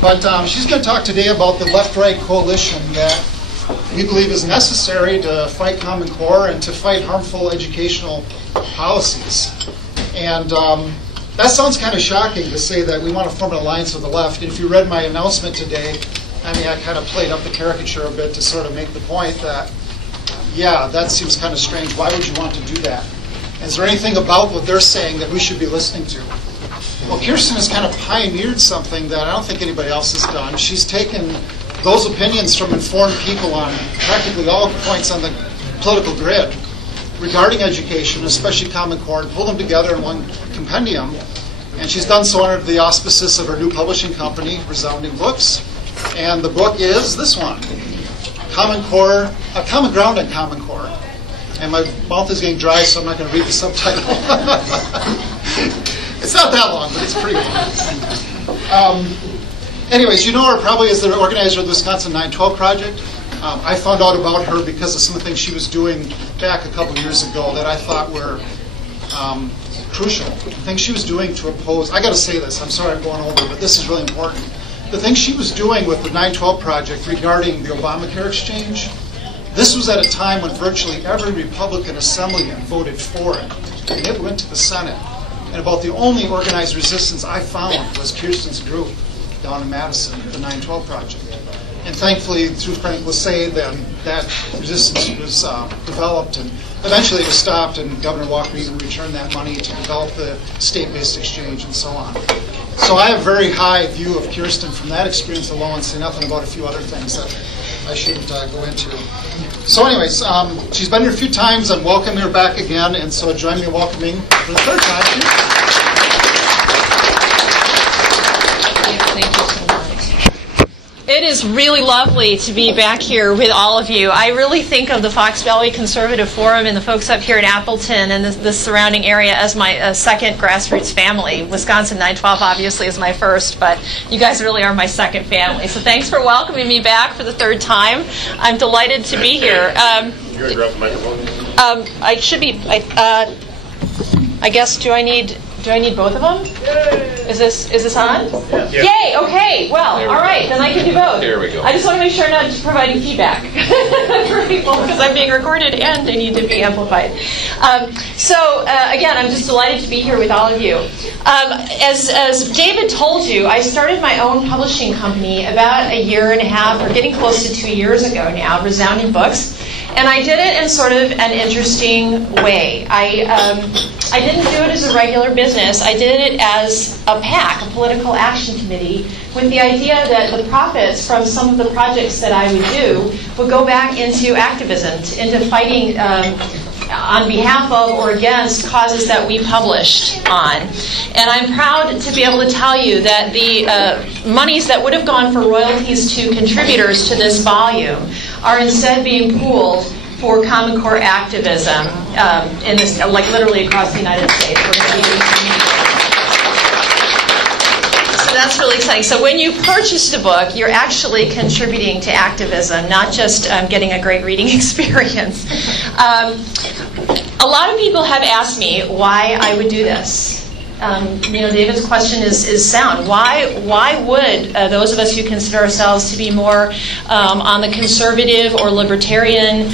But she's going to talk today about the left-right coalition that we believe is necessary to fight Common Core and to fight harmful educational policies. And that sounds kind of shocking to say that we want to form an alliance with the left. And if you read my announcement today, I mean, I kind of played up the caricature a bit to sort of make the point that, yeah, that seems kind of strange. Why would you want to do that? And is there anything about what they're saying that we should be listening to? Well, Kirsten has kind of pioneered something that I don't think anybody else has done. She's taken those opinions from informed people on practically all points on the political grid regarding education, especially Common Core, and pulled them together in one compendium. And she's done so under the auspices of her new publishing company, Resounding Books. And the book is this one, Common Core, Common Ground on Common Core. And my mouth is getting dry, so I'm not going to read the subtitle. It's not that long, but it's pretty long. Anyways, you know her probably as the organizer of the Wisconsin 912 Project. I found out about her because of some of the things she was doing back a couple years ago that I thought were crucial. The things she was doing to oppose, I got to say this, I'm sorry I'm going over, but this is really important. The things she was doing with the 912 Project regarding the Obamacare exchange, this was at a time when virtually every Republican assemblyman voted for it, and it went to the Senate. And about the only organized resistance I found was Kirsten's group down in Madison, the 912 Project. And thankfully, through Frank Lassay, then that resistance was developed, and eventually it was stopped, and Governor Walker even returned that money to develop the state-based exchange and so on. So I have a very high view of Kirsten from that experience alone, say nothing about a few other things that I shouldn't go into. So anyways, she's been here a few times. I'm welcoming her back again, and so join me in welcoming for the third time. Thank you so much. It is really lovely to be back here with all of you. I really think of the Fox Valley Conservative Forum and the folks up here in Appleton and the surrounding area as my second grassroots family. Wisconsin 912 obviously is my first, but you guys really are my second family. So thanks for welcoming me back for the third time. I'm delighted to be here. You're going to grab the microphone? I should be. I guess. Do I need both of them? Yay. Is this on? Yeah. Yay! Okay. Well, all right. Then I can do both. There we go. I just want to make sure I'm not providing feedback for people because I'm being recorded and they need to be amplified. Again, I'm just delighted to be here with all of you. As David told you, I started my own publishing company about a year and a half, or getting close to 2 years ago now, Resounding Books. And I did it in sort of an interesting way. I didn't do it as a regular business. I did it as a PAC, a political action committee, with the idea that the profits from some of the projects that I would do would go back into activism, into fighting on behalf of or against causes that we published on. And I'm proud to be able to tell you that the monies that would have gone for royalties to contributors to this volume are instead being pooled for Common Core activism in this, like literally across the United States. So that's really exciting. So when you purchase the book, you're actually contributing to activism, not just getting a great reading experience. A lot of people have asked me why I would do this. David's question is sound. Why would those of us who consider ourselves to be more on the conservative or libertarian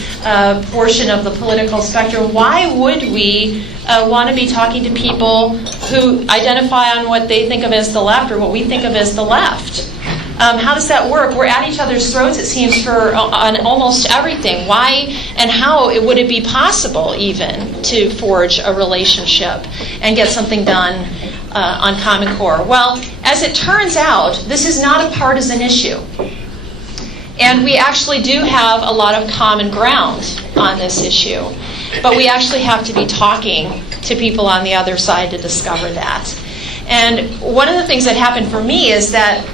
portion of the political spectrum, why would we want to be talking to people who identify on what they think of as the left or what we think of as the left? How does that work? We're at each other's throats, it seems, on almost everything. Why and how would it be possible even to forge a relationship and get something done on Common Core? Well, as it turns out, this is not a partisan issue. And we actually do have a lot of common ground on this issue. But we actually have to be talking to people on the other side to discover that. And one of the things that happened for me is that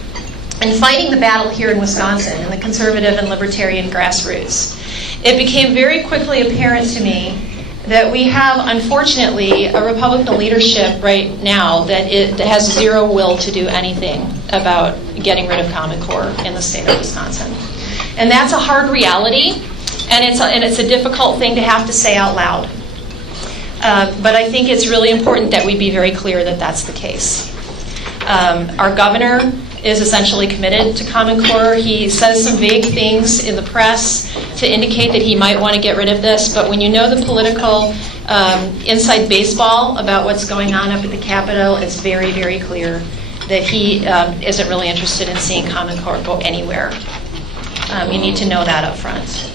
in fighting the battle here in Wisconsin, in the conservative and libertarian grassroots, it became very quickly apparent to me that we have, unfortunately, a Republican leadership right now that has zero will to do anything about getting rid of Common Core in the state of Wisconsin. And that's a hard reality, and it's a difficult thing to have to say out loud. But I think it's really important that we be very clear that that's the case. Our governor is essentially committed to Common Core. He says some vague things in the press to indicate that he might want to get rid of this, but when you know the political inside baseball about what's going on up at the Capitol, it's very, very clear that he isn't really interested in seeing Common Core go anywhere. You need to know that up front.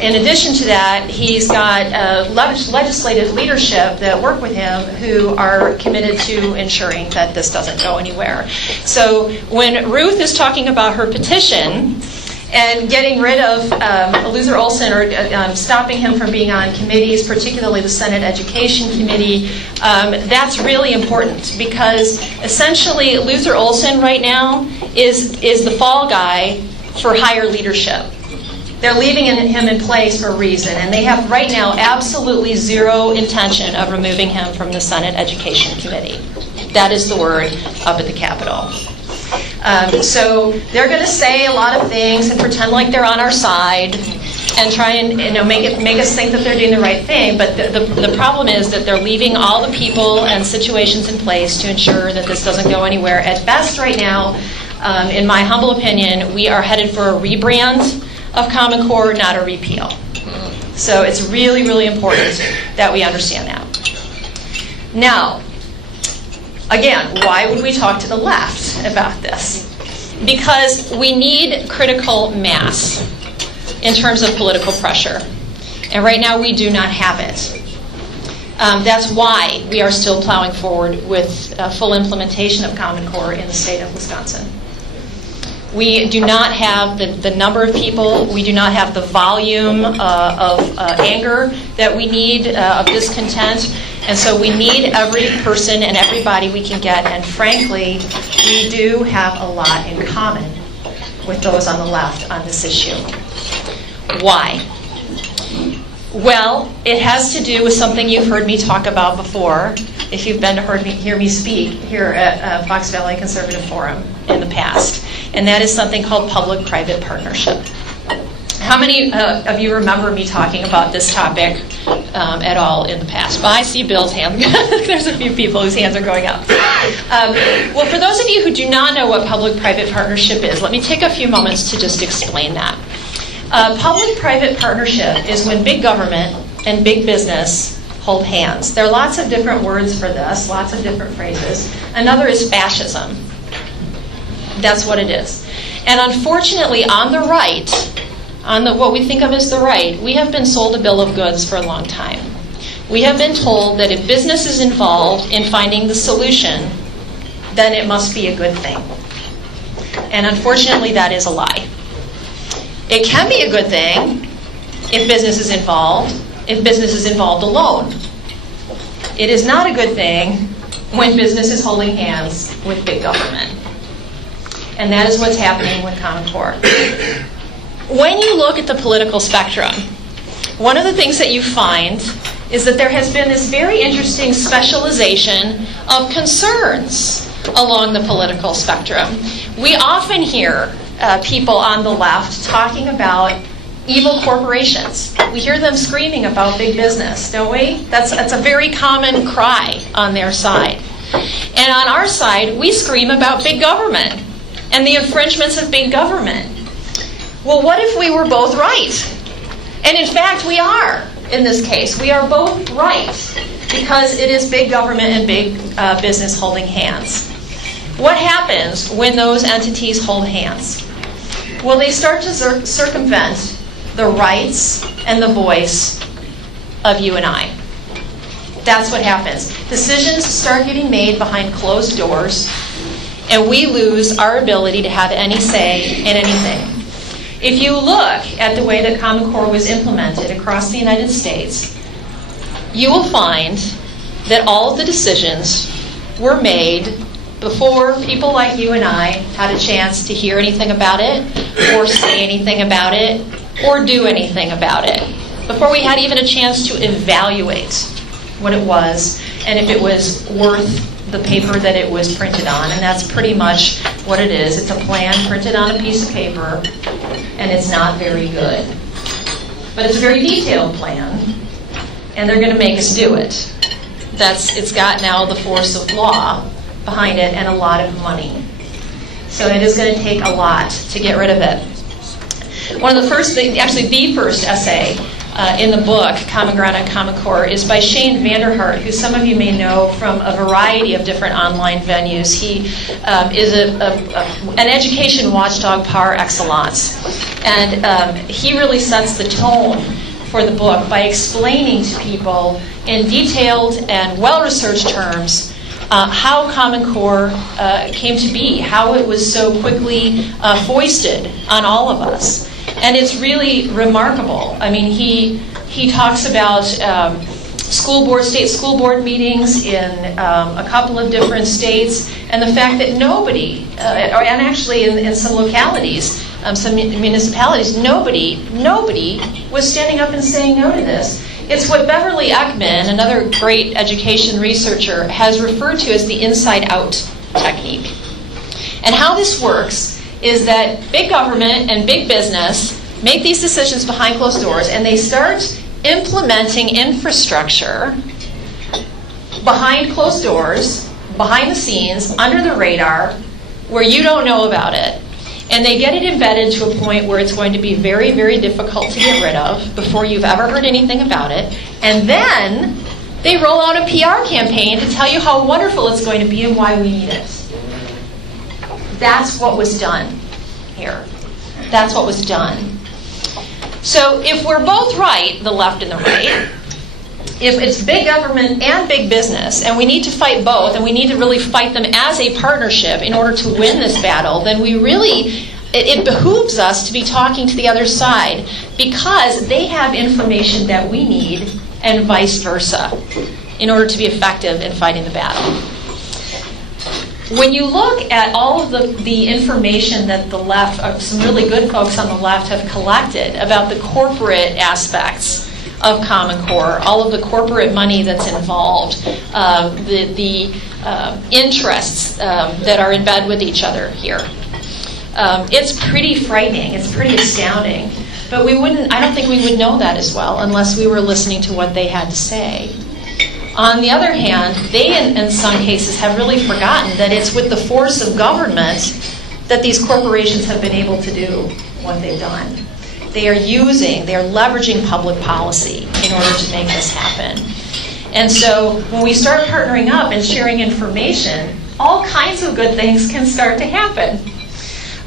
In addition to that, he's got legislative leadership that work with him who are committed to ensuring that this doesn't go anywhere. So when Ruth is talking about her petition and getting rid of Luther Olson or stopping him from being on committees, particularly the Senate Education Committee, that's really important because essentially Luther Olson right now is the fall guy for higher leadership. They're leaving him in place for a reason, and they have right now absolutely zero intention of removing him from the Senate Education Committee. That is the word up at the Capitol. So they're going to say a lot of things and pretend like they're on our side and try and make us think that they're doing the right thing. But the problem is that they're leaving all the people and situations in place to ensure that this doesn't go anywhere. At best right now, in my humble opinion, we are headed for a rebrand of Common Core, not a repeal. So it's really, really important that we understand that. Now, again, why would we talk to the left about this? Because we need critical mass in terms of political pressure. And right now we do not have it. That's why we are still plowing forward with full implementation of Common Core in the state of Wisconsin. We do not have the number of people, we do not have the volume of anger that we need, of discontent, and so we need every person and everybody we can get, and frankly, we do have a lot in common with those on the left on this issue. Why? Well, it has to do with something you've heard me talk about before, if you've been to hear me speak here at Fox Valley Conservative Forum in the past, and that is something called public-private partnership. How many of you remember me talking about this topic at all in the past? Well, I see Bill's hand. There's a few people whose hands are going up. Well, for those of you who do not know what public-private partnership is, let me take a few moments to just explain that. Public-private partnership is when big government and big business hold hands. There are lots of different words for this, lots of different phrases. Another is fascism. That's what it is. And unfortunately, on the right, on what we think of as the right, we have been sold a bill of goods for a long time. We have been told that if business is involved in finding the solution, then it must be a good thing. And unfortunately, that is a lie. It can be a good thing if business is involved alone. It is not a good thing when business is holding hands with big government. And that is what's happening with Common Core. When you look at the political spectrum, one of the things that you find is that there has been this very interesting specialization of concerns along the political spectrum. We often hear people on the left talking about evil corporations. We hear them screaming about big business, don't we? That's a very common cry on their side. And on our side, we scream about big government and the infringements of big government. Well, what if we were both right? And in fact, we are in this case. We are both right because it is big government and big business holding hands. What happens when those entities hold hands? Well, they start to circumvent the rights and the voice of you and I. That's what happens. Decisions start getting made behind closed doors, and we lose our ability to have any say in anything. If you look at the way that Common Core was implemented across the United States, you will find that all of the decisions were made before people like you and I had a chance to hear anything about it, or say anything about it, or do anything about it. Before we had even a chance to evaluate what it was and if it was worth the paper that it was printed on. And that's pretty much what it is. It's a plan printed on a piece of paper, and it's not very good. But it's a very detailed plan, and they're going to make us do it. It's got now the force of law behind it and a lot of money. So it is going to take a lot to get rid of it. One of the first things, actually the first essay in the book, Common Ground on Common Core, is by Shane Vanderhart, who some of you may know from a variety of different online venues. He is an education watchdog par excellence. And he really sets the tone for the book by explaining to people in detailed and well-researched terms how Common Core came to be, how it was so quickly foisted on all of us. And it's really remarkable. I mean, he talks about state school board meetings in a couple of different states, and the fact that nobody, and actually in some localities, some municipalities, nobody was standing up and saying no to this. It's what Beverly Ekman, another great education researcher, has referred to as the inside-out technique. And how this works is that big government and big business make these decisions behind closed doors, and they start implementing infrastructure behind closed doors, behind the scenes, under the radar, where you don't know about it. And they get it embedded to a point where it's going to be very, very difficult to get rid of before you've ever heard anything about it. And then they roll out a PR campaign to tell you how wonderful it's going to be and why we need it. That's what was done here. That's what was done. So if we're both right, the left and the right, if it's big government and big business, and we need to fight both, and we need to really fight them as a partnership in order to win this battle, then we really, it behooves us to be talking to the other side, because they have information that we need, and vice versa, in order to be effective in fighting the battle. When you look at all of the information that the left, some really good folks on the left have collected about the corporate aspects of Common Core, all of the corporate money that's involved, the interests that are in bed with each other here. It's pretty frightening. It's pretty astounding. But I don't think we would know that as well unless we were listening to what they had to say. On the other hand, they, in some cases, have really forgotten that it's with the force of government that these corporations have been able to do what they've done. They are leveraging public policy in order to make this happen. And so when we start partnering up and sharing information, all kinds of good things can start to happen.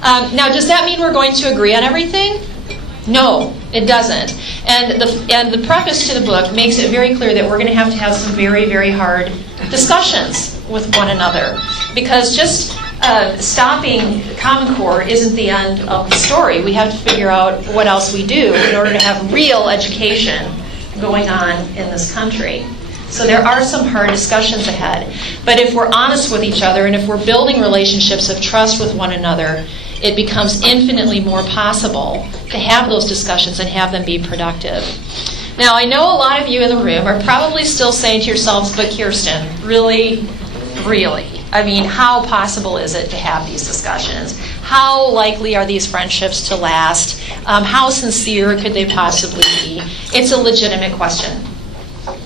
Now, does that mean we're going to agree on everything? No, it doesn't. And the preface to the book makes it very clear that we're going to have some very, very hard discussions with one another. Because just stopping Common Core isn't the end of the story. We have to figure out what else we do in order to have real education going on in this country. So there are some hard discussions ahead. But if we're honest with each other and if we're building relationships of trust with one another, it becomes infinitely more possible to have those discussions and have them be productive. Now, I know a lot of you in the room are probably still saying to yourselves, but Kirsten, really? I mean, how possible is it to have these discussions? How likely are these friendships to last? How sincere could they possibly be? It's a legitimate question.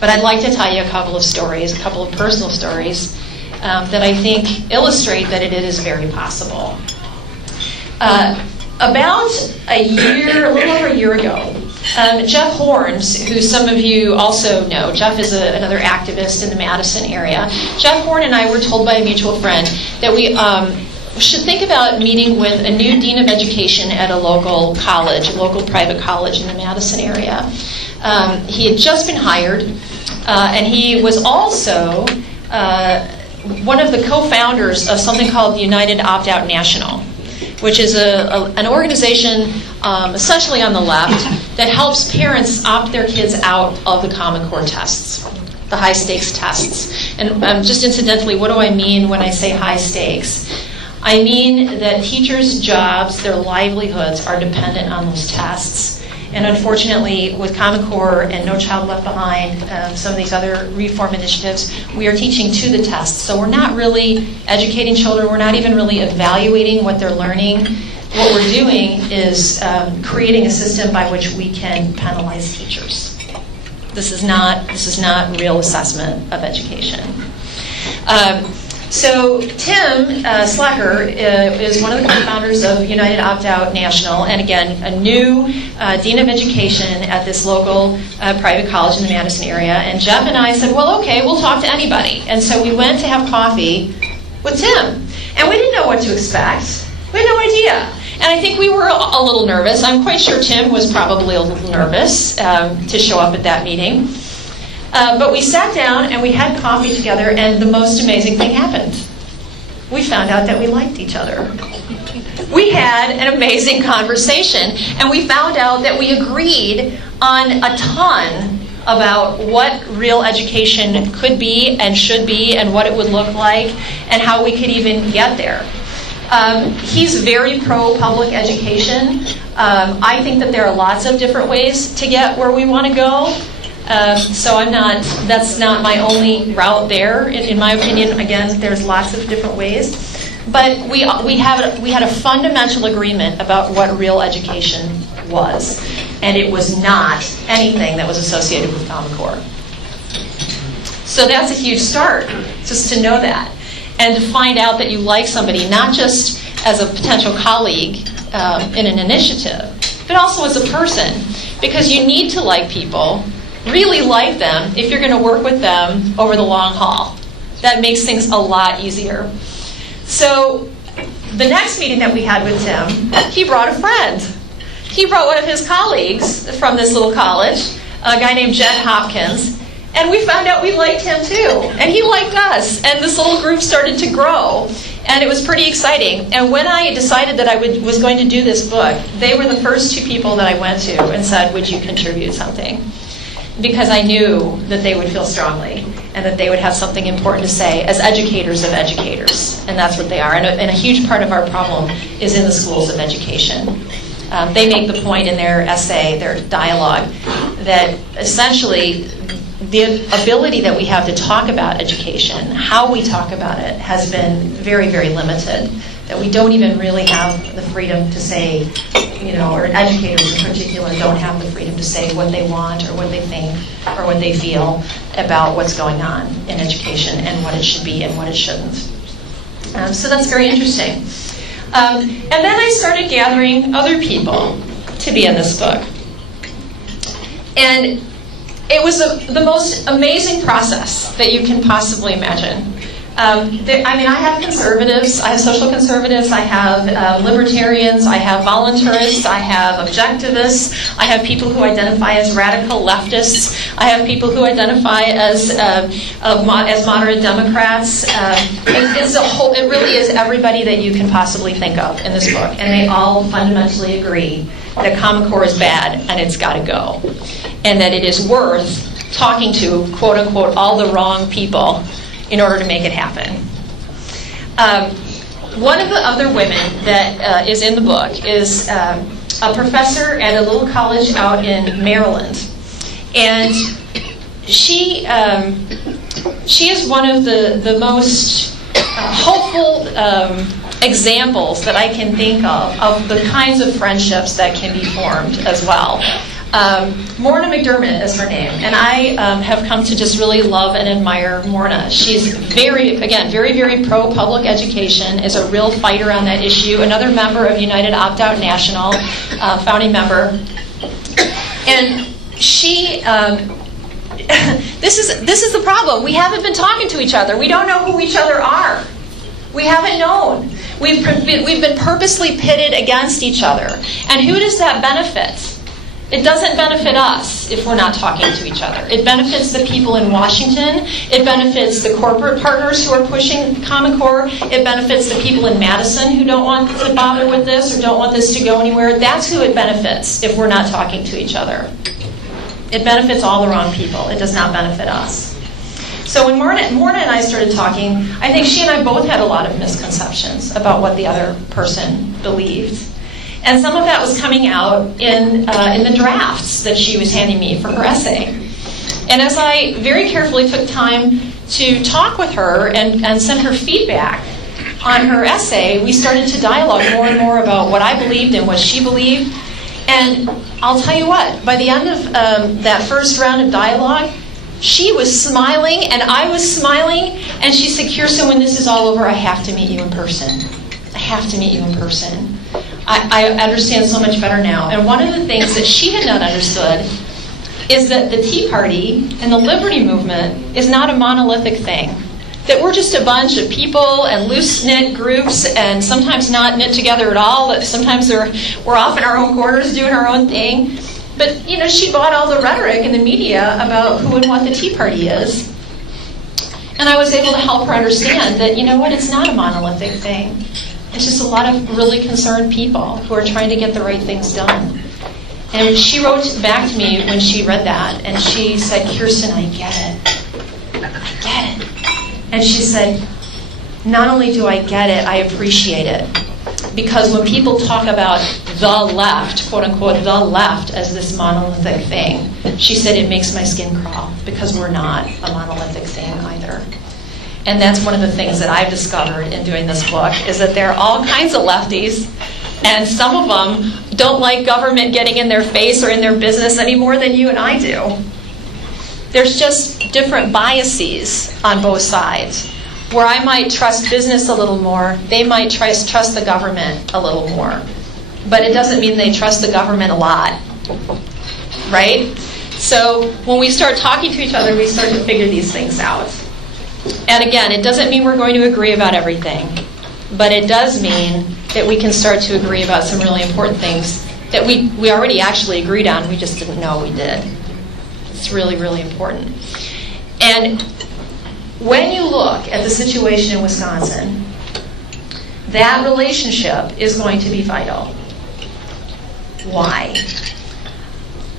But I'd like to tell you a couple of stories, a couple of personal stories that I think illustrate that it is very possible. About a little over a year ago, Jeff Horns, who some of you also know, Jeff is another activist in the Madison area. Jeff Horn and I were told by a mutual friend that we should think about meeting with a new dean of education at a local college, a local private college in the Madison area. He had just been hired, and he was also one of the co-founders of something called the United Opt-out National, which is an organization essentially on the left that helps parents opt their kids out of the Common Core tests, the high-stakes tests. And just incidentally, what do I mean when I say high stakes? I mean that teachers' jobs, their livelihoods, are dependent on those tests. And unfortunately, with Common Core and No Child Left Behind, some of these other reform initiatives, we are teaching to the tests. So we're not really educating children. We're not even really evaluating what they're learning. What we're doing is creating a system by which we can penalize teachers. This is not real assessment of education. So Tim Slecker is one of the co-founders of United Opt-out National, and again, a new Dean of Education at this local private college in the Madison area. And Jeff and I said, well, okay, we'll talk to anybody. And so we went to have coffee with Tim. And we didn't know what to expect. We had no idea. And I think we were a little nervous. I'm quite sure Tim was probably a little nervous to show up at that meeting. But we sat down and we had coffee together, and the most amazing thing happened. We found out that we liked each other. We had an amazing conversation, and we found out that we agreed on a ton about what real education could be and should be and what it would look like and how we could even get there. He's very pro-public education. I think that there are lots of different ways to get where we want to go. So that's not my only route there. In my opinion, again, there's lots of different ways. But we had a fundamental agreement about what real education was. And it was not anything that was associated with Common Core. So that's a huge start, just to know that. And to find out that you like somebody, not just as a potential colleague in an initiative, but also as a person. Because you need to like people, really like them, if you're going to work with them over the long haul. That makes things a lot easier. So the next meeting that we had with Tim, he brought a friend. He brought one of his colleagues from this little college, a guy named Jen Hopkins, and we found out we liked him too. And he liked us, and this little group started to grow. And it was pretty exciting. And when I decided that I was going to do this book, they were the first two people that I went to and said, would you contribute something? Because I knew that they would feel strongly and that they would have something important to say as educators of educators. And that's what they are. And a huge part of our problem is in the schools of education. They make the point in their essay, their dialogue, that essentially the ability that we have to talk about education, how we talk about it, has been very, very limited. That we don't even really have the freedom to say, or educators in particular don't have the freedom to say what they want or what they think or what they feel about what's going on in education and what it should be and what it shouldn't. So that's very interesting. And then I started gathering other people to be in this book. And it was the most amazing process that you can possibly imagine. I have conservatives, I have social conservatives, I have libertarians, I have voluntarists, I have objectivists, I have people who identify as radical leftists, I have people who identify as moderate Democrats. It really is everybody that you can possibly think of in this book, and they all fundamentally agree that Common Core is bad and it's got to go, and that it is worth talking to, quote unquote, all the wrong people in order to make it happen. One of the other women that is in the book is a professor at a little college out in Maryland. And she is one of the most hopeful examples that I can think of the kinds of friendships that can be formed as well. Morna McDermott is her name, and I have come to just really love and admire Morna. She's very, very pro-public education, is a real fighter on that issue, another member of United Opt-out National, founding member. And she, this is the problem. We haven't been talking to each other. We don't know who each other are. We haven't known. We've been purposely pitted against each other. And who does that benefit? It doesn't benefit us if we're not talking to each other. It benefits the people in Washington. It benefits the corporate partners who are pushing Common Core. It benefits the people in Madison who don't want to bother with this or don't want this to go anywhere. That's who it benefits if we're not talking to each other. It benefits all the wrong people. It does not benefit us. So when Morna and I started talking, I think she and I both had a lot of misconceptions about what the other person believed. And some of that was coming out in the drafts that she was handing me for her essay. And as I very carefully took time to talk with her and send her feedback on her essay, we started to dialogue more and more about what I believed and what she believed. And I'll tell you what, by the end of that first round of dialogue, She was smiling, and I was smiling, and she said, Kirsten, when this is all over, I have to meet you in person. I have to meet you in person. I understand so much better now. And one of the things that she had not understood is that the Tea Party and the Liberty Movement is not a monolithic thing. That we're just a bunch of people and loose-knit groups, and sometimes not knit together at all, that sometimes we're off in our own corners doing our own thing. But, you know, she bought all the rhetoric in the media about who and what the Tea Party is. And I was able to help her understand that, you know what, it's not a monolithic thing. It's just a lot of really concerned people who are trying to get the right things done. And she wrote back to me when she read that, and she said, Kirsten, I get it. I get it. And she said, not only do I get it, I appreciate it. Because when people talk about the left, quote unquote, the left as this monolithic thing, she said it makes my skin crawl because we're not a monolithic thing either. And that's one of the things that I've discovered in doing this book is that there are all kinds of lefties, and some of them don't like government getting in their face or in their business any more than you and I do. There's just different biases on both sides. Where I might trust business a little more, they might trust the government a little more. But it doesn't mean they trust the government a lot, right? So when we start talking to each other, we start to figure these things out. And again, it doesn't mean we're going to agree about everything, but it does mean that we can start to agree about some really important things that we already actually agreed on, we just didn't know we did. It's really, really important. And when you look at the situation in Wisconsin, that relationship is going to be vital. Why?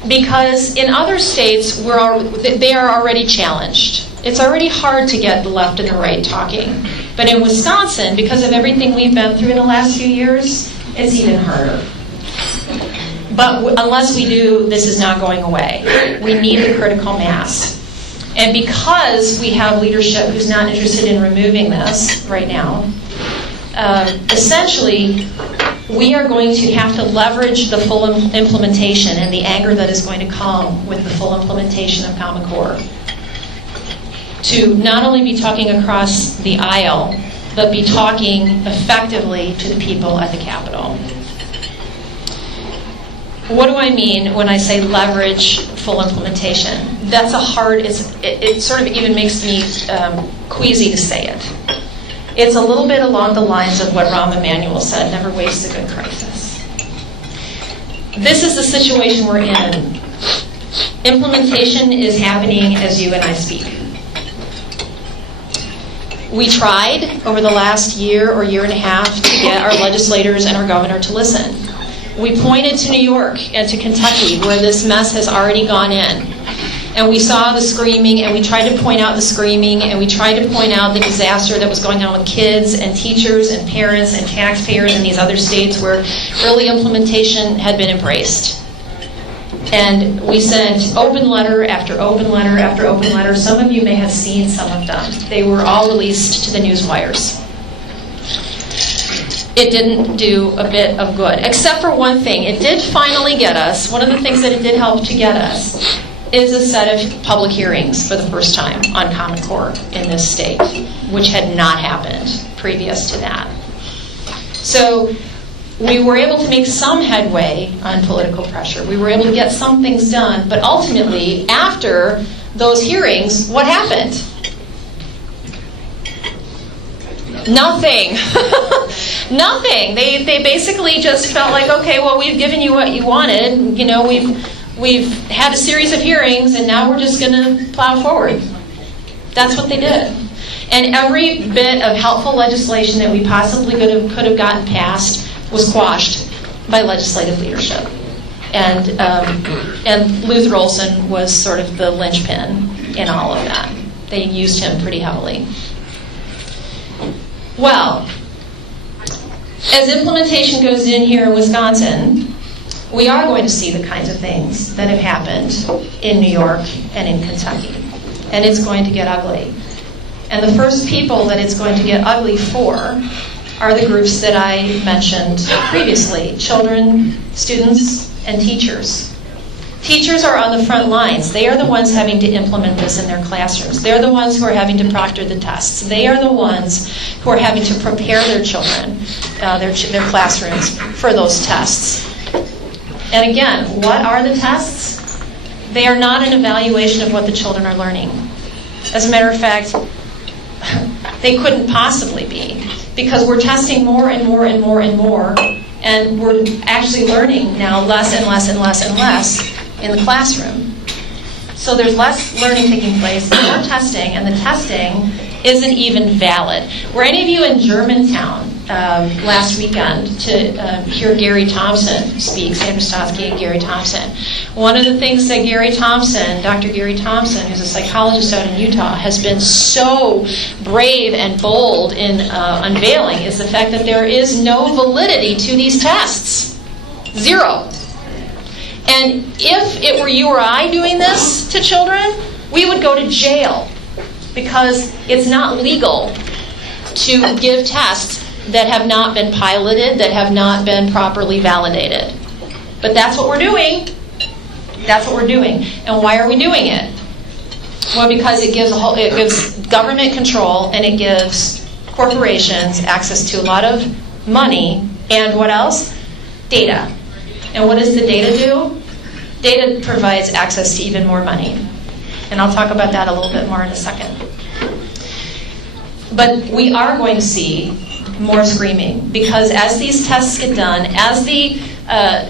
Because in other states, they are already challenged. It's already hard to get the left and the right talking. But in Wisconsin, because of everything we've been through in the last few years, it's even harder. But unless we do, this is not going away. We need the critical mass. And because we have leadership who's not interested in removing this right now, essentially, we are going to have to leverage the full implementation and the anger that is going to come with the full implementation of Common Core to not only be talking across the aisle, but be talking effectively to the people at the Capitol. What do I mean when I say leverage full implementation? That's a hard, it sort of even makes me queasy to say it. It's a little bit along the lines of what Rahm Emanuel said, never waste a good crisis. This is the situation we're in. Implementation is happening as you and I speak. We tried over the last year or year and a half to get our legislators and our governor to listen. We pointed to New York and to Kentucky where this mess has already gone in. And we saw the screaming, and we tried to point out the screaming, and we tried to point out the disaster that was going on with kids and teachers and parents and taxpayers in these other states where early implementation had been embraced. And we sent open letter after open letter after open letter. Some of you may have seen some of them. They were all released to the news wires. It didn't do a bit of good, except for one thing. It did finally get us, one of the things that it did help to get us is a set of public hearings for the first time on Common Core in this state, which had not happened previous to that. So we were able to make some headway on political pressure. We were able to get some things done, but ultimately, after those hearings, what happened? Nothing. Nothing. They basically just felt like, okay, well, we've given you what you wanted. You know, we've had a series of hearings, and now we're just going to plow forward. That's what they did. And every bit of helpful legislation that we possibly could have gotten passed was quashed by legislative leadership. And Luther Olson was sort of the linchpin in all of that. They used him pretty heavily. Well, as implementation goes in here in Wisconsin, we are going to see the kinds of things that have happened in New York and in Kentucky. And it's going to get ugly. And the first people that it's going to get ugly for are the groups that I mentioned previously: children, students, and teachers. Teachers are on the front lines. They are the ones having to implement this in their classrooms. They're the ones who are having to proctor the tests. They are the ones who are having to prepare their children, their classrooms, for those tests. And again, what are the tests? They are not an evaluation of what the children are learning. As a matter of fact, they couldn't possibly be, because we're testing more and more and more and more, and we're actually learning now less and less and less and less in the classroom. So there's less learning taking place, more testing, and the testing isn't even valid. Were any of you in Germantown last weekend to hear Gary Thompson speak, Sandra Stosky and Gary Thompson? One of the things that Gary Thompson, Dr. Gary Thompson, who's a psychologist out in Utah, has been so brave and bold in unveiling is the fact that there is no validity to these tests. Zero. And if it were you or I doing this to children, we would go to jail, because it's not legal to give tests that have not been piloted, that have not been properly validated. But that's what we're doing. That's what we're doing. And why are we doing it? Well, because it gives government control, and it gives corporations access to a lot of money, and what else? Data. And what does the data do? Data provides access to even more money. And I'll talk about that a little bit more in a second. But we are going to see more screaming, because as these tests get done, as the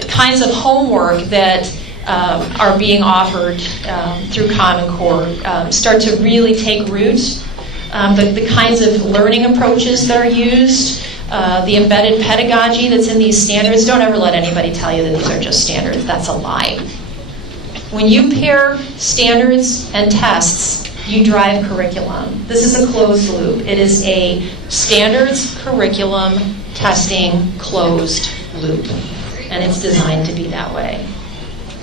kinds of homework that are being offered through Common Core start to really take root, the kinds of learning approaches that are used, the embedded pedagogy that's in these standards. Don't ever let anybody tell you that these are just standards. That's a lie. When you pair standards and tests, you drive curriculum. This is a closed loop. It is a standards, curriculum, testing, closed loop. And it's designed to be that way.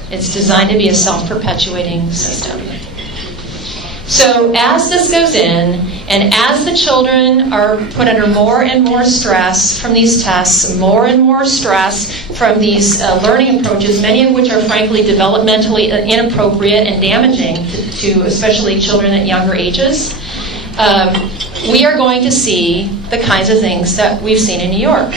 It's designed to be a self-perpetuating system. So as this goes in, and as the children are put under more and more stress from these tests, more and more stress from these learning approaches, many of which are frankly developmentally inappropriate and damaging to especially children at younger ages, we are going to see the kinds of things that we've seen in New York.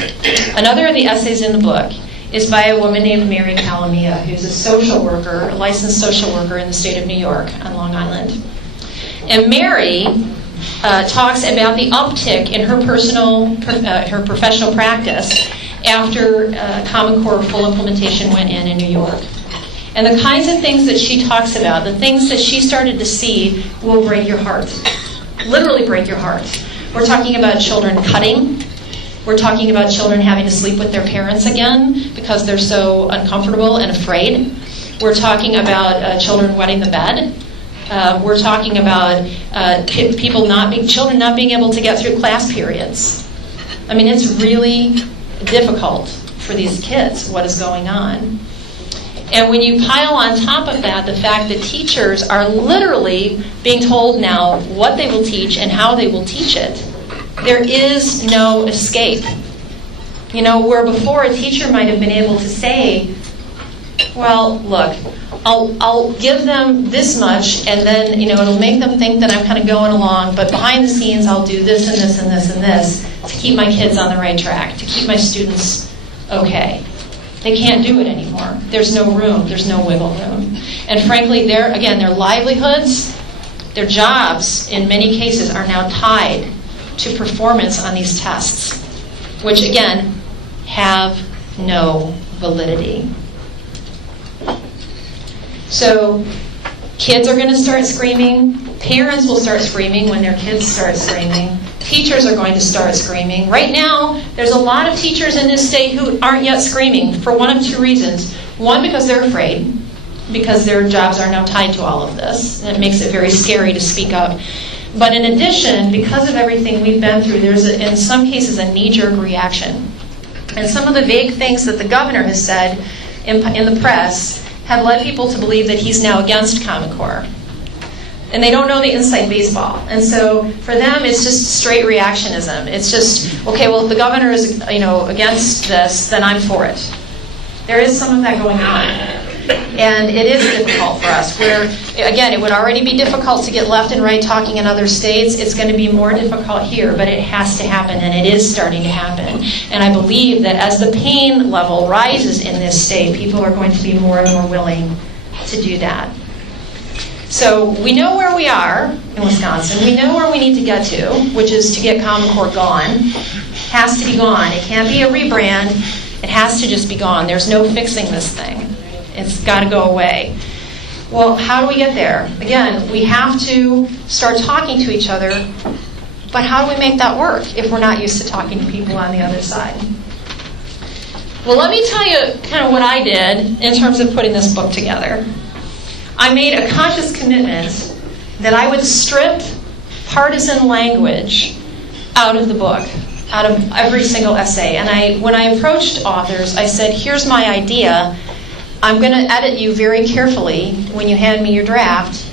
Another of the essays in the book is by a woman named Mary Calamia, who's a social worker, a licensed social worker in the state of New York on Long Island. And Mary talks about the uptick in her her professional practice after Common Core full implementation went in New York. And the kinds of things that she talks about, the things that she started to see, will break your heart. Literally break your heart. We're talking about children cutting. We're talking about children having to sleep with their parents again because they're so uncomfortable and afraid. We're talking about children wetting the bed. We're talking about children not being able to get through class periods. I mean, it's really difficult for these kids, what is going on. And when you pile on top of that the fact that teachers are literally being told now what they will teach and how they will teach it, there is no escape. You know, where before a teacher might have been able to say, well, look, I'll give them this much, and then, you know, it'll make them think that I'm kind of going along, but behind the scenes I'll do this and this and this and this to keep my kids on the right track, to keep my students okay. They can't do it anymore. There's no room. There's no wiggle room. And frankly, their livelihoods, their jobs, in many cases, are now tied to performance on these tests, which, again, have no validity. So kids are going to start screaming. Parents will start screaming when their kids start screaming. Teachers are going to start screaming. Right now, there's a lot of teachers in this state who aren't yet screaming for one of two reasons. One, because they're afraid, because their jobs are now tied to all of this, and it makes it very scary to speak up. But in addition, because of everything we've been through, there's, in some cases, a knee-jerk reaction. And some of the vague things that the governor has said in the press have led people to believe that he's now against Common Core. And they don't know the inside baseball. And so for them, it's just straight reactionism. It's just, okay, well, if the governor is, against this, then I'm for it. There is some of that going on. And it is difficult for us. Where, again, it would already be difficult to get left and right talking in other states. It's going to be more difficult here, but it has to happen, and it is starting to happen. And I believe that as the pain level rises in this state, people are going to be more and more willing to do that. So we know where we are in Wisconsin. We know where we need to get to, which is to get Common Core gone. It has to be gone. It can't be a rebrand. It has to just be gone. There's no fixing this thing. It's got to go away. Well, how do we get there? Again, we have to start talking to each other, but how do we make that work if we're not used to talking to people on the other side? Well, let me tell you kind of what I did in terms of putting this book together. I made a conscious commitment that I would strip partisan language out of the book, out of every single essay. And when I approached authors, I said, here's my idea. I'm going to edit you very carefully when you hand me your draft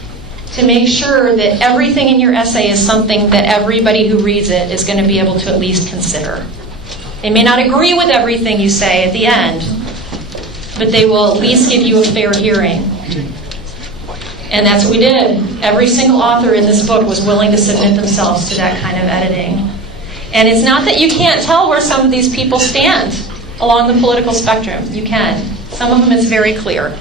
to make sure that everything in your essay is something that everybody who reads it is going to be able to at least consider. They may not agree with everything you say at the end, but they will at least give you a fair hearing. And that's what we did. Every single author in this book was willing to submit themselves to that kind of editing. And it's not that you can't tell where some of these people stand along the political spectrum. You can. Some of them it's very clear.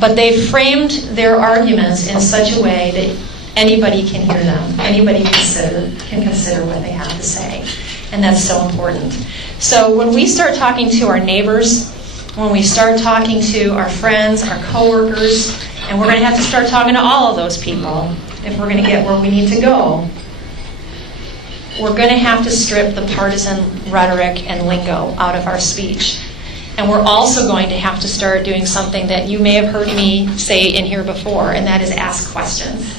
But they've framed their arguments in such a way that anybody can hear them. Anybody can consider what they have to say. And that's so important. So when we start talking to our neighbors, when we start talking to our friends, our coworkers, and we're going to have to start talking to all of those people if we're going to get where we need to go, we're going to have to strip the partisan rhetoric and lingo out of our speech. And we're also going to have to start doing something that you may have heard me say in here before, and that is ask questions.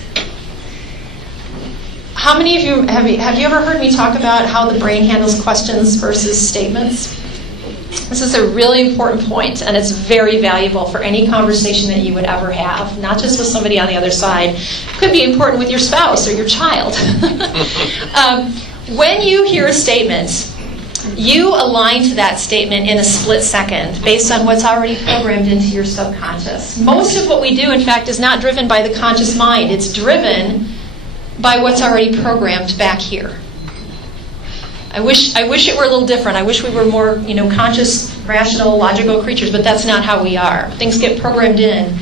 How many of you, have you ever heard me talk about how the brain handles questions versus statements? This is a really important point, and it's very valuable for any conversation that you would ever have, not just with somebody on the other side. It could be important with your spouse or your child. When you hear a statement, you align to that statement in a split second based on what's already programmed into your subconscious. Most of what we do, in fact, is not driven by the conscious mind. It's driven by what's already programmed back here. I wish it were a little different. I wish we were more, conscious, rational, logical creatures, but that's not how we are. Things get programmed in,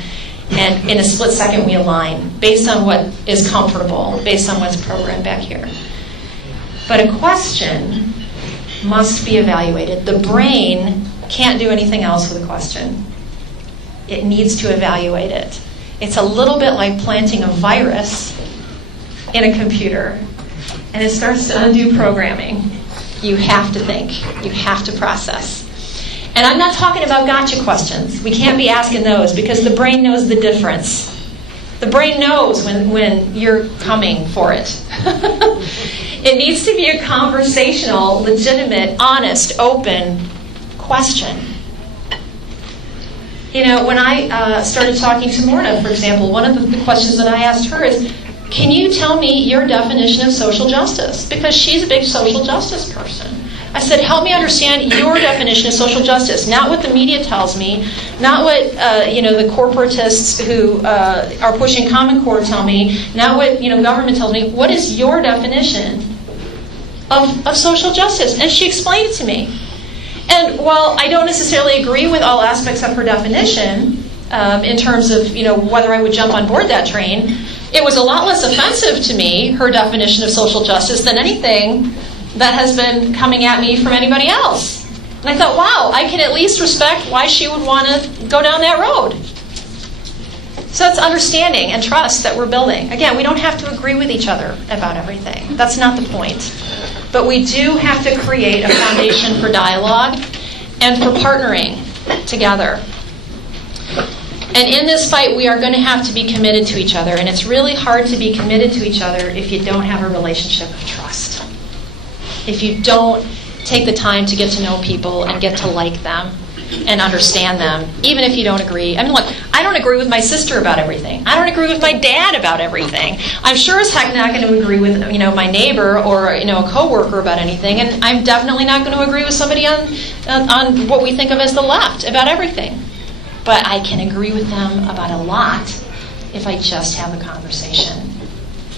and in a split second we align based on what is comfortable, based on what's programmed back here. But a question must be evaluated. The brain can't do anything else with a question. It needs to evaluate it. It's a little bit like planting a virus in a computer, and it starts to undo programming. You have to think. You have to process. And I'm not talking about gotcha questions. We can't be asking those because the brain knows the difference. The brain knows when you're coming for it. It needs to be a conversational, legitimate, honest, open question. When I started talking to Morna, for example, one of the questions that I asked her is, can you tell me your definition of social justice? Because she's a big social justice person. I said, help me understand your definition of social justice, not what the media tells me, not what the corporatists who are pushing Common Core tell me, not what government tells me. What is your definition of social justice? And she explained it to me. And while I don't necessarily agree with all aspects of her definition, in terms of whether I would jump on board that train, it was a lot less offensive to me, her definition of social justice, than anything that has been coming at me from anybody else. And I thought, wow, I can at least respect why she would want to go down that road. So that's understanding and trust that we're building. Again, we don't have to agree with each other about everything. That's not the point. But we do have to create a foundation for dialogue and for partnering together. And in this fight, we are going to have to be committed to each other. And it's really hard to be committed to each other if you don't have a relationship of trust. If you don't take the time to get to know people and get to like them and understand them, even if you don't agree. I mean, look, I don't agree with my sister about everything. I don't agree with my dad about everything. I'm sure as heck not going to agree with my neighbor or a coworker about anything, and I'm definitely not going to agree with somebody on what we think of as the left about everything. but I can agree with them about a lot if I just have a conversation.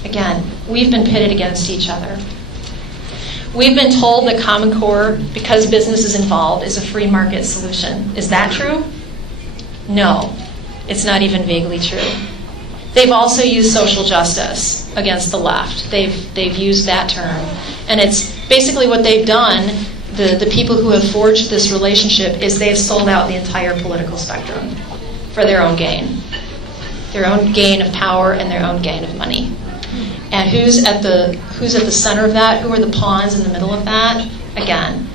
Again, we've been pitted against each other. We've been told that Common Core, because business is involved, is a free market solution. Is that true? No, it's not even vaguely true. They've also used social justice against the left. They've used that term. And it's basically what they've done, the people who have forged this relationship, is they've sold out the entire political spectrum for their own gain. Their own gain of power and their own gain of money. And who's at the center of that? Who are the pawns in the middle of that? Again,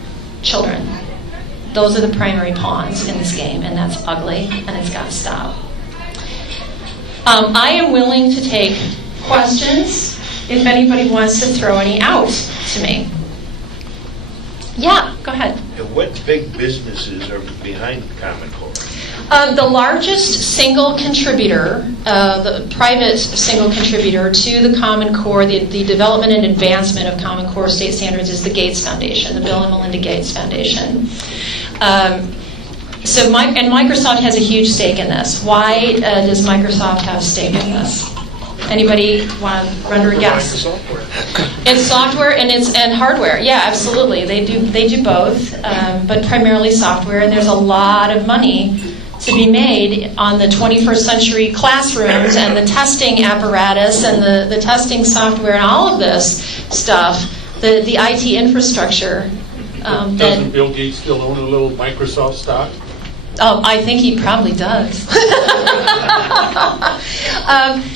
children. Those are the primary pawns in this game, and that's ugly, and it's got to stop. I am willing to take questions if anybody wants to throw any out to me. Yeah, go ahead. What big businesses are behind Common Core? The largest single contributor, the private single contributor to the Common Core, the development and advancement of Common Core state standards, is the Gates Foundation, the Bill and Melinda Gates Foundation. And Microsoft has a huge stake in this. Why does Microsoft have a stake in this? Anybody want to render a guess? It's software and hardware. Yeah, absolutely. They do both, but primarily software. And there's a lot of money to be made on the 21st century classrooms and the testing apparatus and the testing software and all of this stuff, the IT infrastructure. Doesn't Bill Gates still own a little Microsoft stock? I think he probably does.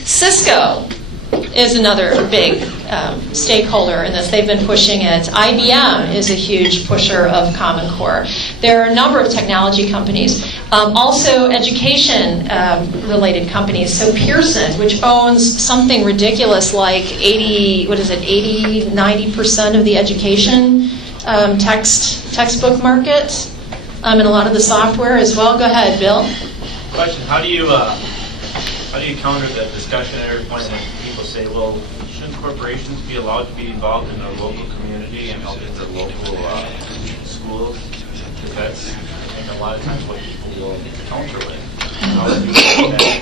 Cisco is another big stakeholder in this. They've been pushing it. IBM is a huge pusher of Common Core. There are a number of technology companies. Also education-related companies. So Pearson, which owns something ridiculous like 90% of the education textbook market. And a lot of the software as well. Go ahead, Bill. Question: How do you counter that discussion at every point when people say, "Well, shouldn't corporations be allowed to be involved in their local community and helping their local schools?" Because that's, I think, a lot of times what people will counter with. How do you do that?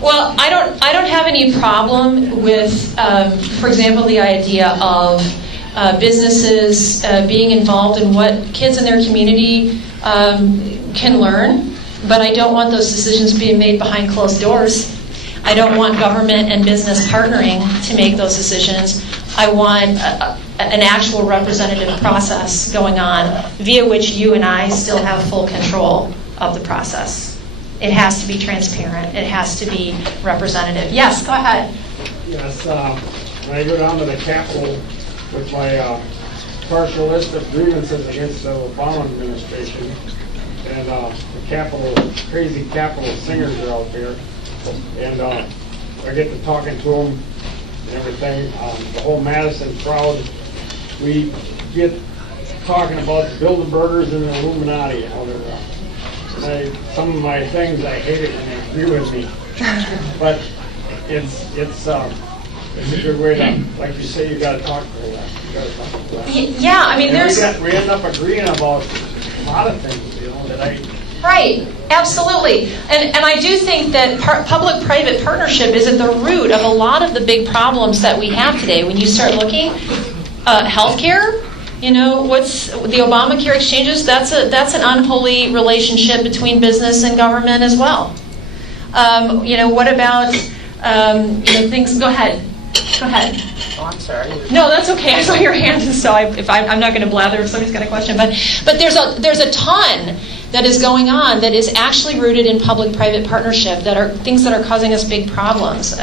Well, I don't have any problem with, for example, the idea of businesses being involved in what kids in their community can learn, but I don't want those decisions being made behind closed doors. I don't want government and business partnering to make those decisions. I want an actual representative process going on via which you and I still have full control of the process. It has to be transparent. It has to be representative. Yes, go ahead. Yes, when I go down to the Capitol with my partial list of grievances against the Obama administration, and the crazy Capitol singers are out there, and I get to talking to them and everything. The whole Madison crowd, we get talking about the Bilderbergers and the Illuminati. Some of my things I hate it when they agree with me, but it's a good way to, like you say, you got to talk to them. Yeah, I mean, we end up agreeing about a lot of things, that I. Right, absolutely. And I do think that public-private partnership is at the root of a lot of the big problems that we have today. When you start looking, healthcare, what's the Obamacare exchanges? That's an unholy relationship between business and government as well. What about things? Go ahead. Go ahead. Oh, I'm sorry. No, that's okay. I saw your hand, so I'm not going to blather if somebody's got a question. But there's a ton that is going on that is actually rooted in public-private partnership, that are things that are causing us big problems.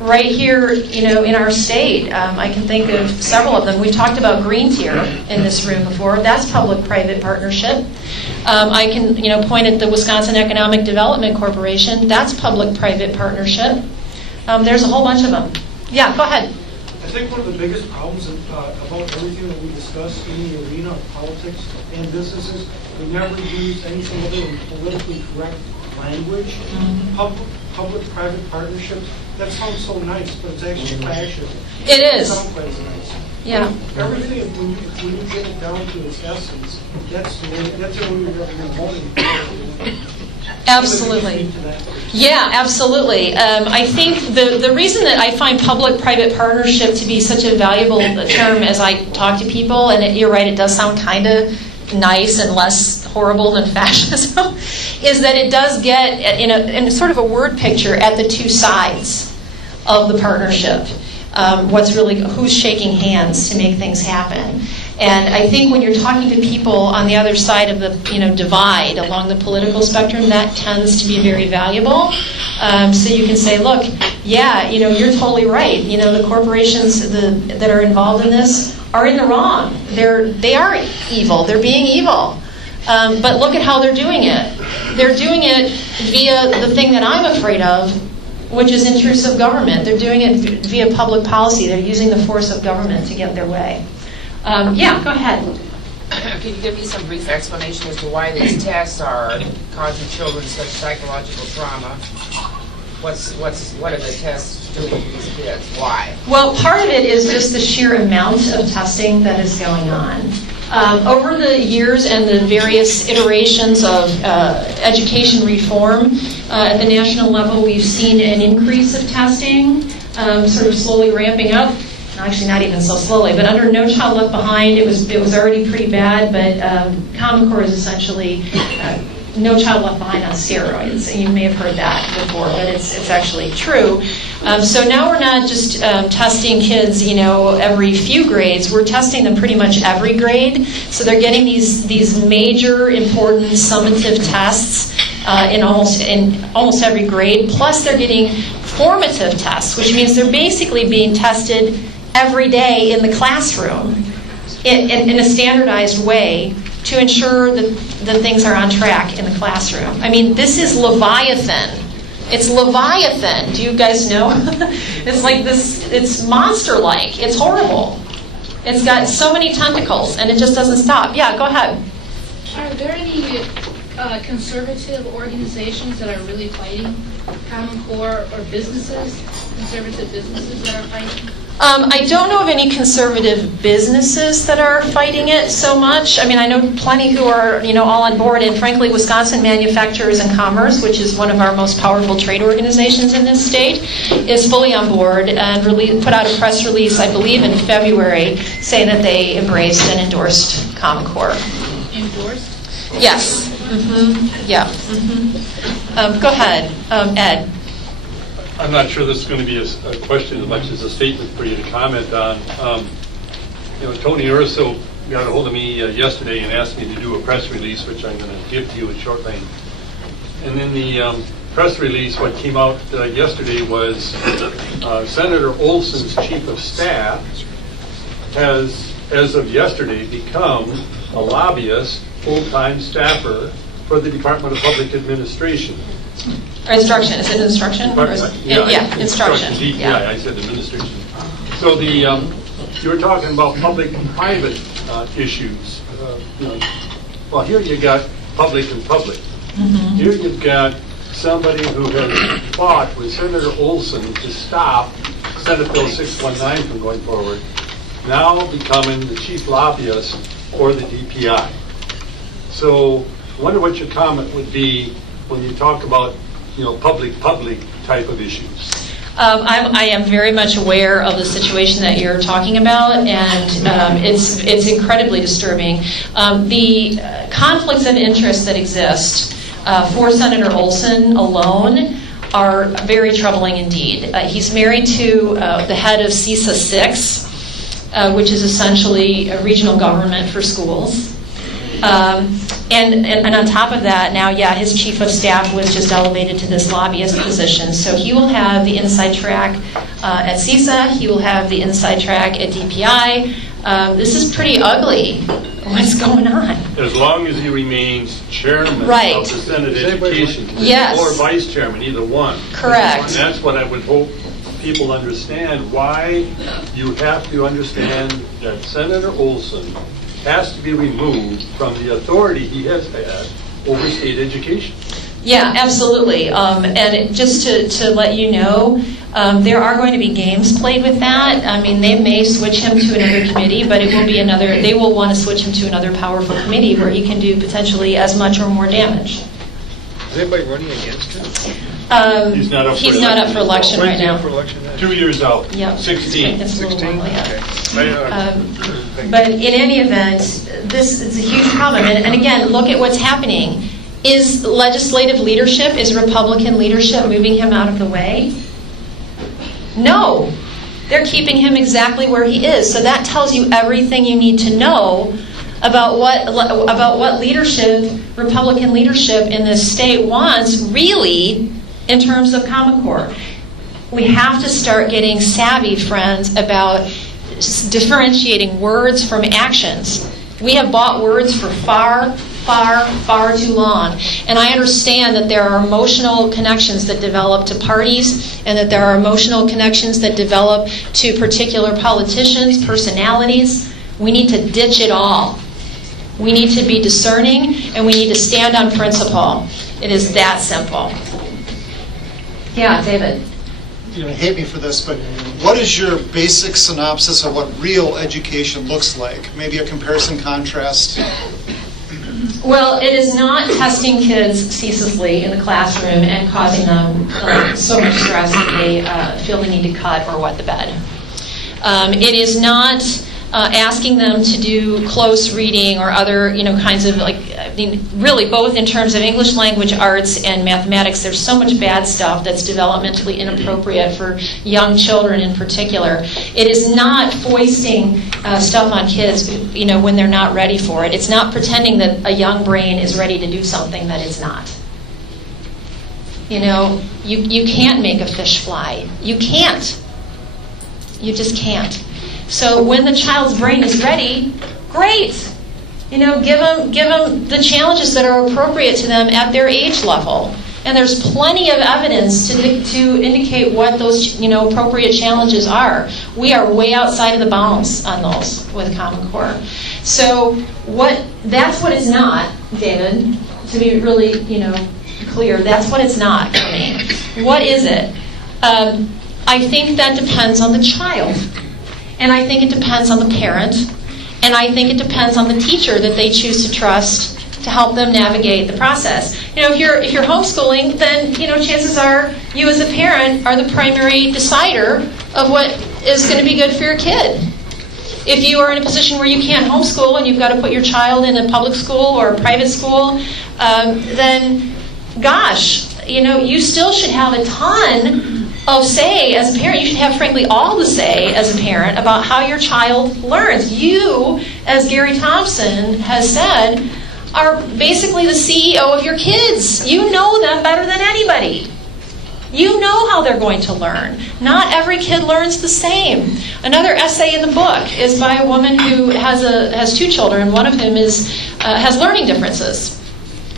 Right here, in our state, I can think of several of them. We've talked about Green Tier in this room before. That's public-private partnership. I can, point at the Wisconsin Economic Development Corporation. That's public-private partnership. There's a whole bunch of them. Yeah, go ahead. I think one of the biggest problems about everything that we discuss in the arena of politics and businesses, we never use anything other than politically correct language. Public-private partnerships, that sounds so nice, but it's actually fashion. It is. It sounds nice. Yeah. Everything, when you get it down to its essence, that's the way you're voting. Absolutely. Yeah, absolutely. I think the reason that I find public-private partnership to be such a valuable term as I talk to people, and you're right, it does sound kind of nice and less horrible than fascism, is that it does get, in sort of a word picture, at the two sides of the partnership. What's really, who's shaking hands to make things happen. And I think when you're talking to people on the other side of the divide along the political spectrum, that tends to be very valuable. So you can say, look, yeah, you're totally right. The corporations that are involved in this are in the wrong. They are evil. They're being evil. But look at how they're doing it. They're doing it via the thing that I'm afraid of, which is intrusive government. They're doing it via public policy. They're using the force of government to get their way. Yeah, go ahead. Can you give me some brief explanation as to why these tests are causing children such psychological trauma? What are the tests doing to these kids? Why? Well, part of it is just the sheer amount of testing that is going on. Over the years and the various iterations of education reform at the national level, we've seen an increase of testing, sort of slowly ramping up. Actually, not even so slowly, but under No Child Left Behind, it was already pretty bad, but Common Core is essentially No Child Left Behind on steroids. And you may have heard that before, but it's actually true. So now we're not just testing kids, every few grades. We're testing them pretty much every grade. So they're getting these major, important, summative tests in almost every grade. Plus, they're getting formative tests, which means they're basically being tested every day in the classroom in a standardized way to ensure that things are on track in the classroom. I mean, this is Leviathan. It's Leviathan. Do you guys know? It's like this, it's monster-like. It's horrible. It's got so many tentacles, and it just doesn't stop. Yeah, go ahead. Are there any conservative organizations that are really fighting Common Core, or businesses, conservative businesses that are fighting? I don't know of any conservative businesses that are fighting it so much. I mean, I know plenty who are, all on board. And frankly, Wisconsin Manufacturers and Commerce, which is one of our most powerful trade organizations in this state, is fully on board and put out a press release, I believe, in February, saying that they embraced and endorsed Common Core. Endorsed? Yes. Mm-hmm. Yeah. Mm-hmm. Go ahead, Ed. I'm not sure this is going to be a question as much as a statement for you to comment on. Tony Urso got a hold of me yesterday and asked me to do a press release, which I'm going to give to you shortly. And in the press release, what came out yesterday was Senator Olson's chief of staff has, as of yesterday, become a lobbyist, full-time staffer for the Department of Public Administration. Or instruction. Is it instruction? Yeah, instruction. Yeah, I said administration. So you were talking about public and private issues. Well, here you got public and public. Mm-hmm. Here you've got somebody who has fought with Senator Olson to stop Senate Bill 619 from going forward, now becoming the chief lobbyist for the DPI. So I wonder what your comment would be when you talk about public type of issues. I am very much aware of the situation that you're talking about, and it's incredibly disturbing. The conflicts of interest that exist for Senator Olson alone are very troubling indeed. He's married to the head of CISA 6, which is essentially a regional government for schools. And on top of that, now, his chief of staff was just elevated to this lobbyist position. So he will have the inside track at CISA. He will have the inside track at DPI. This is pretty ugly, what's going on. As long as he remains chairman of the Senate Education Committee, yes, or vice chairman, either one. Correct. And that's what I would hope people understand, why you have to understand that Senator Olson has to be removed from the authority he has had over state education. Yeah, absolutely. And just to let you know, there are going to be games played with that. I mean, they may switch him to another committee, but it will be they will want to switch him to another powerful committee where he can do potentially as much or more damage. Is anybody running against him? He's not up for He's not up for election right now. For election then? 2 years out. Yep. 16. It's a little 16? while, yeah. Okay. But in any event, this is a huge problem. And again, look at what's happening. Is legislative leadership, is Republican leadership moving him out of the way? No. They're keeping him exactly where he is. So that tells you everything you need to know about what leadership, Republican leadership in this state wants really in terms of Common Core. We have to start getting savvy, friends, about differentiating words from actions. We have bought words for far too long. And I understand that there are emotional connections that develop to parties and that there are emotional connections that develop to particular politicians, personalities. We need to ditch it all. We need to be discerning and we need to stand on principle. It is that simple. Yeah, David. You're going to hate me for this, but what is your basic synopsis of what real education looks like? Maybe a comparison, contrast. Well, it is not testing kids ceaselessly in the classroom and causing them so much stress that they feel the need to cut or wet the bed. It is not asking them to do close reading or other, kinds of really both in terms of English language arts and mathematics. There's so much bad stuff that's developmentally inappropriate for young children in particular. It is not foisting stuff on kids, when they're not ready for it. It's not pretending that a young brain is ready to do something that it's not. You can't make a fish fly. You can't. You just can't. So when the child's brain is ready, great. Give them the challenges that are appropriate to them at their age level. And there's plenty of evidence to indicate what those appropriate challenges are. We are way outside of the bounds on those with Common Core. So that's what it's not, David, to be really clear. That's what it's not for me. What is it? I think that depends on the child. And I think it depends on the parent. And I think it depends on the teacher that they choose to trust to help them navigate the process. If you're homeschooling, then chances are you as a parent are the primary decider of what is going to be good for your kid. If you are in a position where you can't homeschool and you've got to put your child in a public school or a private school, then gosh, you still should have a ton of say as a parent. You should have, frankly, all the say as a parent about how your child learns. You, as Gary Thompson has said, are basically the CEO of your kids. You know them better than anybody. You know how they're going to learn. Not every kid learns the same. Another essay in the book is by a woman who has 2 children. One of whom has learning differences.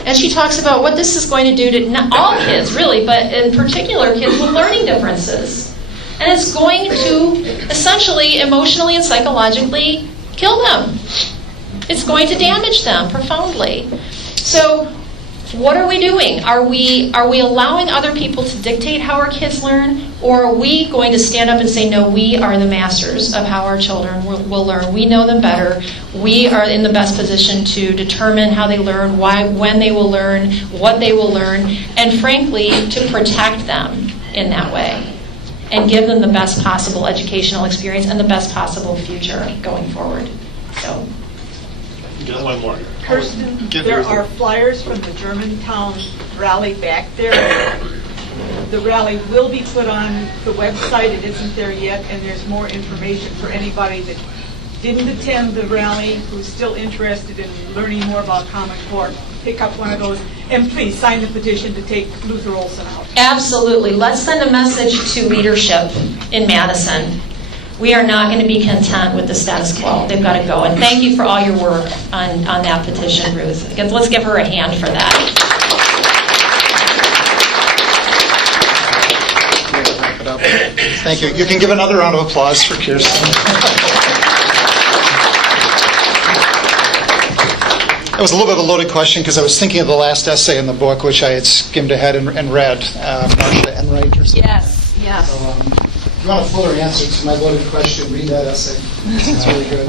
And she talks about what this is going to do to not all kids, really, but in particular kids with learning differences. And it's going to essentially, emotionally and psychologically kill them. It's going to damage them profoundly. So what are we doing? Are we allowing other people to dictate how our kids learn? Or are we going to stand up and say, no, we are the masters of how our children will learn. We know them better. We are in the best position to determine how they learn, when they will learn, what they will learn, and frankly, to protect them in that way and give them the best possible educational experience and the best possible future going forward. So. You got one more. Kirsten, there are flyers from the Germantown rally back there. The rally will be put on the website. It isn't there yet, and there's more information for anybody that didn't attend the rally who's still interested in learning more about Common Core. Pick up one of those, and please sign the petition to take Luther Olson out. Absolutely. Let's send a message to leadership in Madison. We are not going to be content with the status quo. They've got to go. And thank you for all your work on that petition, Ruth. Let's give her a hand for that. Thank you. You can give another round of applause for Kirsten. It was a little bit of a loaded question because I was thinking of the last essay in the book, which I had skimmed ahead and read, Marcia Enright or something. Yes. So, if you want a fuller answer to my loaded question, read that essay. It's really good.